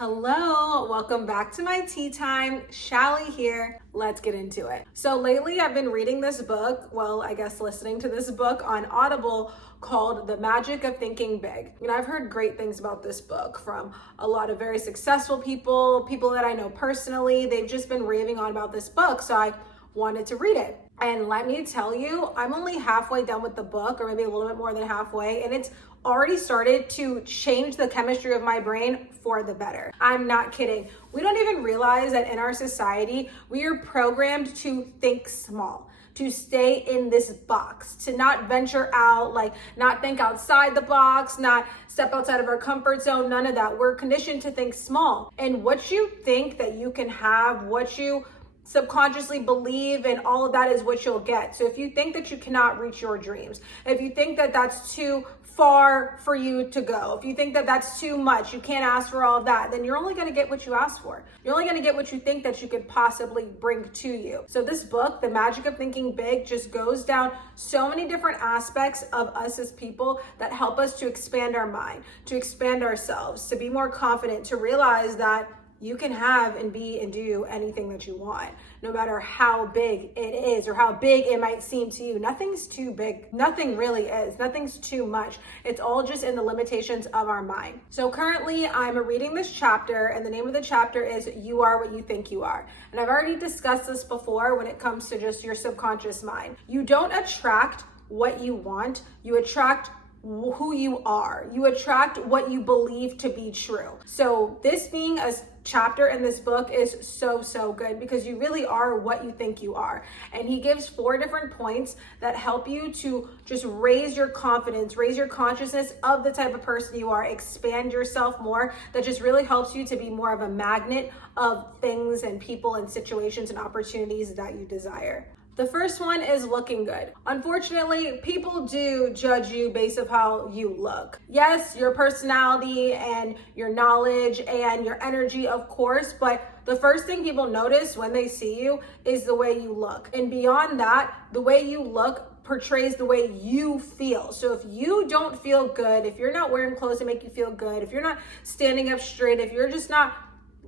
Hello, welcome back to my tea time. Shally here. Let's get into it. So lately I've been reading this book, listening to this book on Audible called The Magic of Thinking Big. I've heard great things about this book from a lot of very successful people that I know personally. They've just been raving on about this book, so I wanted to read it. And let me tell you, I'm only halfway done with the book, or maybe a little bit more than halfway, and it's already started to change the chemistry of my brain for the better. I'm not kidding. We don't even realize that in our society, we are programmed to think small, to stay in this box, to not venture out, not think outside the box, not step outside of our comfort zone, none of that. We're conditioned to think small. And what you think that you can have, what you subconsciously believe, and all of that is what you'll get. So if you think that you cannot reach your dreams, if you think that that's too far for you to go, if you think that that's too much, you can't ask for all of that, then you're only going to get what you ask for. You're only going to get what you think that you could possibly bring to you. So this book, The Magic of Thinking Big, just goes down so many different aspects of us as people that help us to expand our mind, to expand ourselves, to be more confident, to realize that you can have and be and do anything that you want, no matter how big it is or how big it might seem to you. Nothing's too big. Nothing really is. Nothing's too much. It's all just in the limitations of our mind. So currently I'm reading this chapter, and the name of the chapter is You Are What You Think You Are. And I've already discussed this before when it comes to just your subconscious mind. You don't attract what you want. You attract who you are. You attract what you believe to be true. So this being a chapter in this book is so good, because you really are what you think you are. And he gives 4 different points that help you to just raise your confidence, raise your consciousness of the type of person you are, expand yourself more. That just really helps you to be more of a magnet of things and people and situations and opportunities that you desire. The first one is looking good. Unfortunately, people do judge you based on how you look. Yes, your personality and your knowledge and your energy, of course, but the first thing people notice when they see you is the way you look. And beyond that, the way you look portrays the way you feel. So if you don't feel good, if you're not wearing clothes that make you feel good, if you're not standing up straight, if you're just not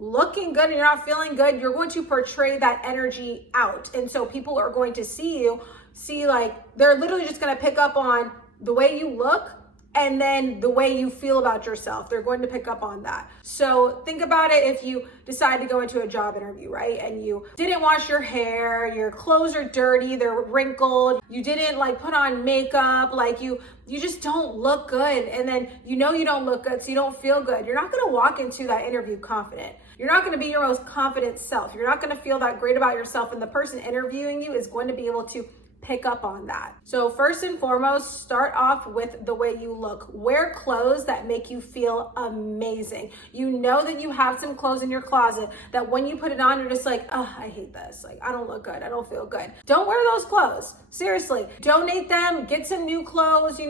looking good and you're not feeling good, you're going to portray that energy out. And so people are going to they're literally just going to pick up on the way you look and then the way you feel about yourself. They're going to pick up on that. So think about it. If you decide to go into a job interview, right? And you didn't wash your hair, your clothes are dirty, they're wrinkled, you didn't put on makeup, you just don't look good. And then you don't look good, so you don't feel good. You're not going to walk into that interview confident. You're not going to be your most confident self. You're not going to feel that great about yourself. And the person interviewing you is going to be able to pick up on that. So first and foremost, start off with the way you look. Wear clothes that make you feel amazing. You know that you have some clothes in your closet that when you put it on, you're just like, oh, I hate this. I don't look good. I don't feel good. Don't wear those clothes. Seriously, donate them, get some new clothes,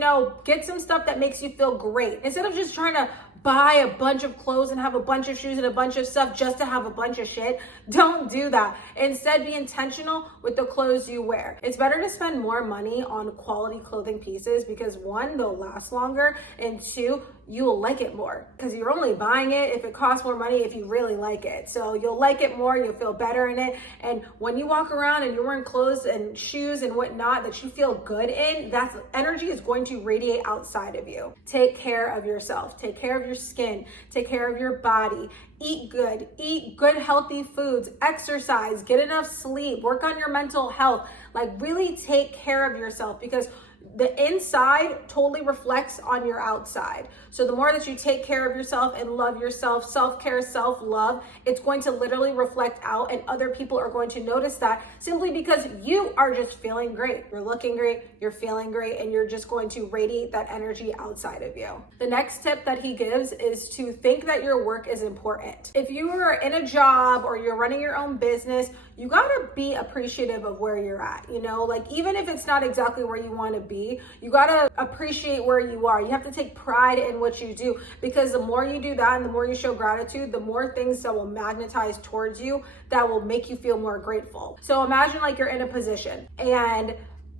get some stuff that makes you feel great. Instead of just trying to buy a bunch of clothes and have a bunch of shoes and a bunch of stuff just to have a bunch of shit. Don't do that. Instead, be intentional with the clothes you wear. It's better to spend more money on quality clothing pieces because 1, they'll last longer, and 2, you will like it more because you're only buying it if it costs more money if you really like it. So you'll like it more, you'll feel better in it. And when you walk around and you're wearing clothes and shoes and whatnot that you feel good in, that energy is going to radiate outside of you. Take care of yourself. Take care of your skin. Take care of your body. Eat good, healthy foods, exercise, get enough sleep, work on your mental health. Really take care of yourself, because the inside totally reflects on your outside. So the more that you take care of yourself and love yourself, self-care, self-love, it's going to literally reflect out, and other people are going to notice that simply because you are just feeling great. You're looking great, you're feeling great, and you're just going to radiate that energy outside of you. The next tip that he gives is to think that your work is important. If you are in a job or you're running your own business, you gotta be appreciative of where you're at, even if it's not exactly where you wanna be, you gotta appreciate where you are. You have to take pride in what you do, because the more you do that and the more you show gratitude, the more things that will magnetize towards you that will make you feel more grateful. So imagine you're in a position and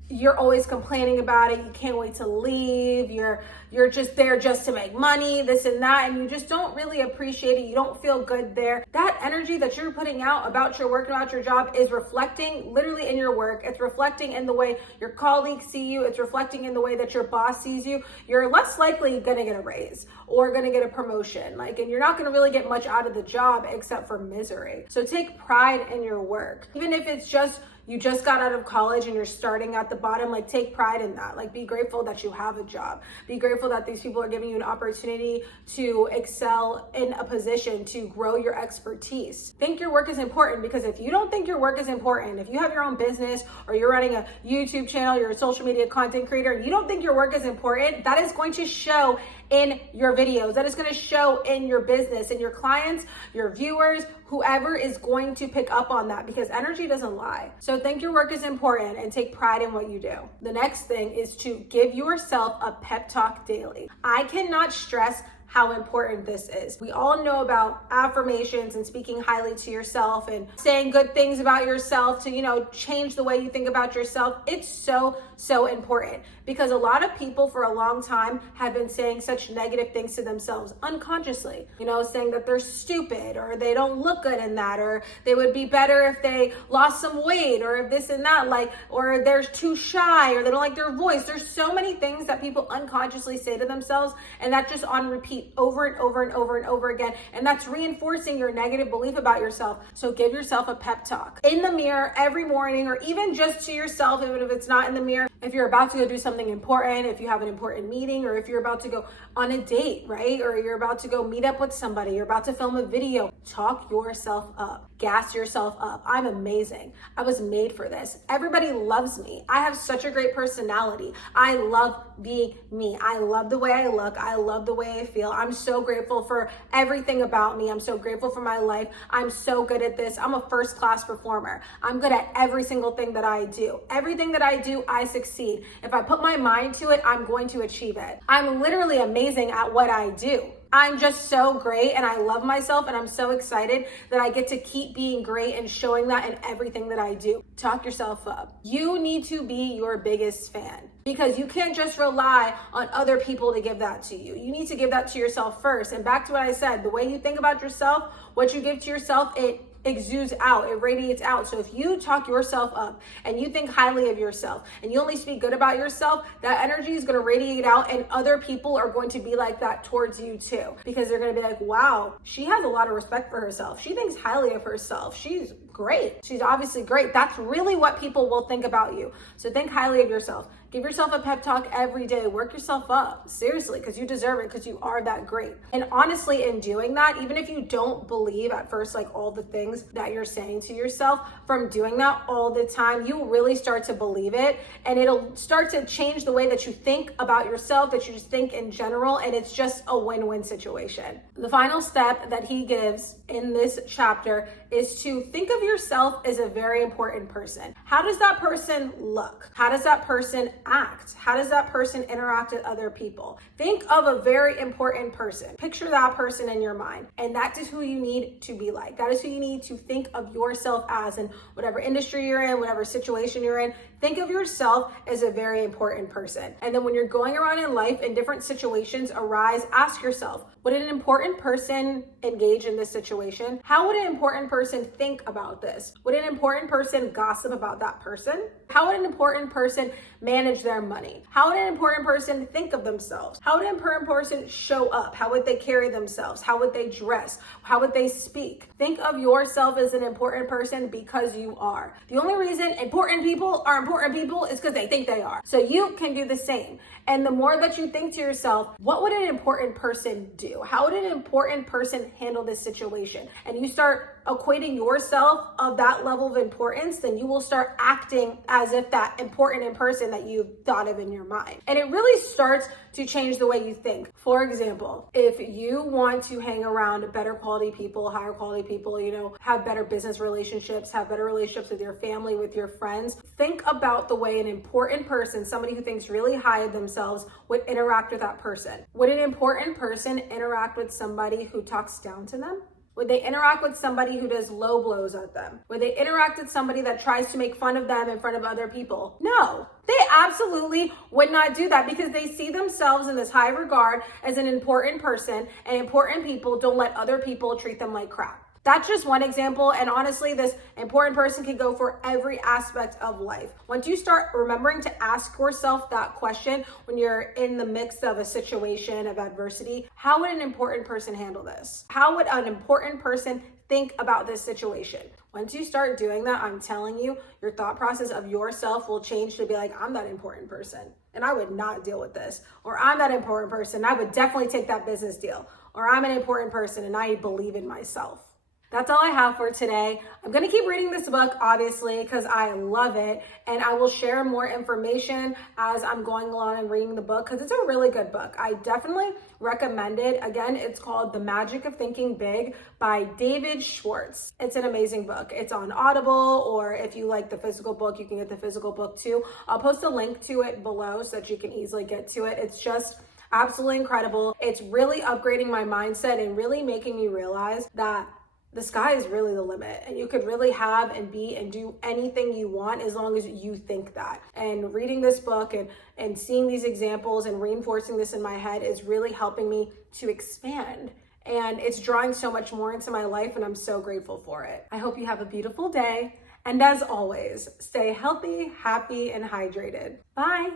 you're always complaining about it. You can't wait to leave. You're you're just there just to make money, this and that, and you just don't really appreciate it. You don't feel good there. That energy that you're putting out about your work and about your job is reflecting literally in your work. It's reflecting in the way your colleagues see you. It's reflecting in the way that your boss sees you. You're less likely going to get a raise or going to get a promotion. And you're not going to really get much out of the job except for misery. So take pride in your work. Even if it's just you just got out of college and you're starting at the bottom, take pride in that. Be grateful that you have a job. Be grateful that these people are giving you an opportunity to excel in a position, to grow your expertise. Think your work is important, because if you don't think your work is important, if you have your own business or you're running a YouTube channel, you're a social media content creator, and you don't think your work is important, that is going to show in your videos. That is going to show in your business, in your clients, your viewers, whoever is going to pick up on that, because energy doesn't lie. So think your work is important and take pride in what you do. The next thing is to give yourself a pep talk daily. I cannot stress how important this is. We all know about affirmations and speaking highly to yourself and saying good things about yourself to, change the way you think about yourself. It's so important, because a lot of people for a long time have been saying such negative things to themselves unconsciously, saying that they're stupid, or they don't look good in that, or they would be better if they lost some weight, or if this and that, or they're too shy, or they don't like their voice. There's so many things that people unconsciously say to themselves, and that's just on repeat over and over and over and over again. And that's reinforcing your negative belief about yourself. So give yourself a pep talk in the mirror every morning, or even just to yourself, even if it's not in the mirror. If you're about to go do something important, if you have an important meeting, or if you're about to go on a date, right? Or you're about to go meet up with somebody, you're about to film a video, talk yourself up, gas yourself up. I'm amazing. I was made for this. Everybody loves me. I have such a great personality. I love being me. I love the way I look. I love the way I feel. I'm so grateful for everything about me. I'm so grateful for my life. I'm so good at this. I'm a first-class performer. I'm good at every single thing that I do. Everything that I do, I succeed. If I put my mind to it, I'm going to achieve it. I'm literally amazing at what I do. I'm just so great, and I love myself, and I'm so excited that I get to keep being great and showing that in everything that I do. Talk yourself up. You need to be your biggest fan, because you can't just rely on other people to give that to you. You need to give that to yourself first. And back to what I said, the way you think about yourself, what you give to yourself, it exudes out, it radiates out. So if you talk yourself up and you think highly of yourself and you only speak good about yourself, that energy is going to radiate out, and other people are going to be like that towards you too, because they're going to be like, wow, she has a lot of respect for herself. She thinks highly of herself. She's great. She's obviously great. That's really what people will think about you. So think highly of yourself. Give yourself a pep talk every day. Work yourself up, seriously, because you deserve it, because you are that great. And honestly, in doing that, even if you don't believe at first, all the things that you're saying to yourself, from doing that all the time, you will really start to believe it, and it'll start to change the way that you think about yourself, that you just think in general, and it's just a win-win situation. The final step that he gives in this chapter is to think of yourself as a very important person. How does that person look? How does that person act? How does that person interact with other people? Think of a very important person. Picture that person in your mind, and that is who you need to be like. That is who you need to think of yourself as, in whatever industry you're in, whatever situation you're in. Think of yourself as a very important person. And then when you're going around in life and different situations arise, ask yourself, would an important person engage in this situation? How would an important person think about this? Would an important person gossip about that person? How would an important person manage their money? How would an important person think of themselves? How would an important person show up? How would they carry themselves? How would they dress? How would they speak? Think of yourself as an important person, because you are. The only reason important people are important people is because they think they are. So you can do the same. And the more that you think to yourself, what would an important person do? How would an important person handle this situation? And you start equating yourself of that level of importance, then you will start acting as if that important person that you thought of in your mind. And it really starts to change the way you think. For example, if you want to hang around better quality people, higher quality people, have better business relationships, have better relationships with your family, with your friends, think about the way an important person, somebody who thinks really high of themselves, would interact with that person. Would an important person interact with somebody who talks down to them? Would they interact with somebody who does low blows at them? Would they interact with somebody that tries to make fun of them in front of other people? No, they absolutely would not do that because they see themselves in this high regard as an important person, and important people don't let other people treat them like crap. That's just one example. And honestly, this important person can go for every aspect of life. Once you start remembering to ask yourself that question when you're in the midst of a situation of adversity, how would an important person handle this? How would an important person think about this situation? Once you start doing that, I'm telling you, your thought process of yourself will change to be like, I'm that important person and I would not deal with this. Or I'm that important person, I would definitely take that business deal. Or I'm an important person and I believe in myself. That's all I have for today. I'm going to keep reading this book, obviously, because I love it. And I will share more information as I'm going along and reading the book because it's a really good book. I definitely recommend it. Again, it's called The Magic of Thinking Big by David Schwartz. It's an amazing book. It's on Audible, or if you like the physical book, you can get the physical book too. I'll post a link to it below so that you can easily get to it. It's just absolutely incredible. It's really upgrading my mindset and really making me realize that the sky is really the limit, and you could really have and be and do anything you want as long as you think that. And reading this book and seeing these examples and reinforcing this in my head is really helping me to expand. And it's drawing so much more into my life, and I'm so grateful for it. I hope you have a beautiful day. And as always, stay healthy, happy, and hydrated. Bye.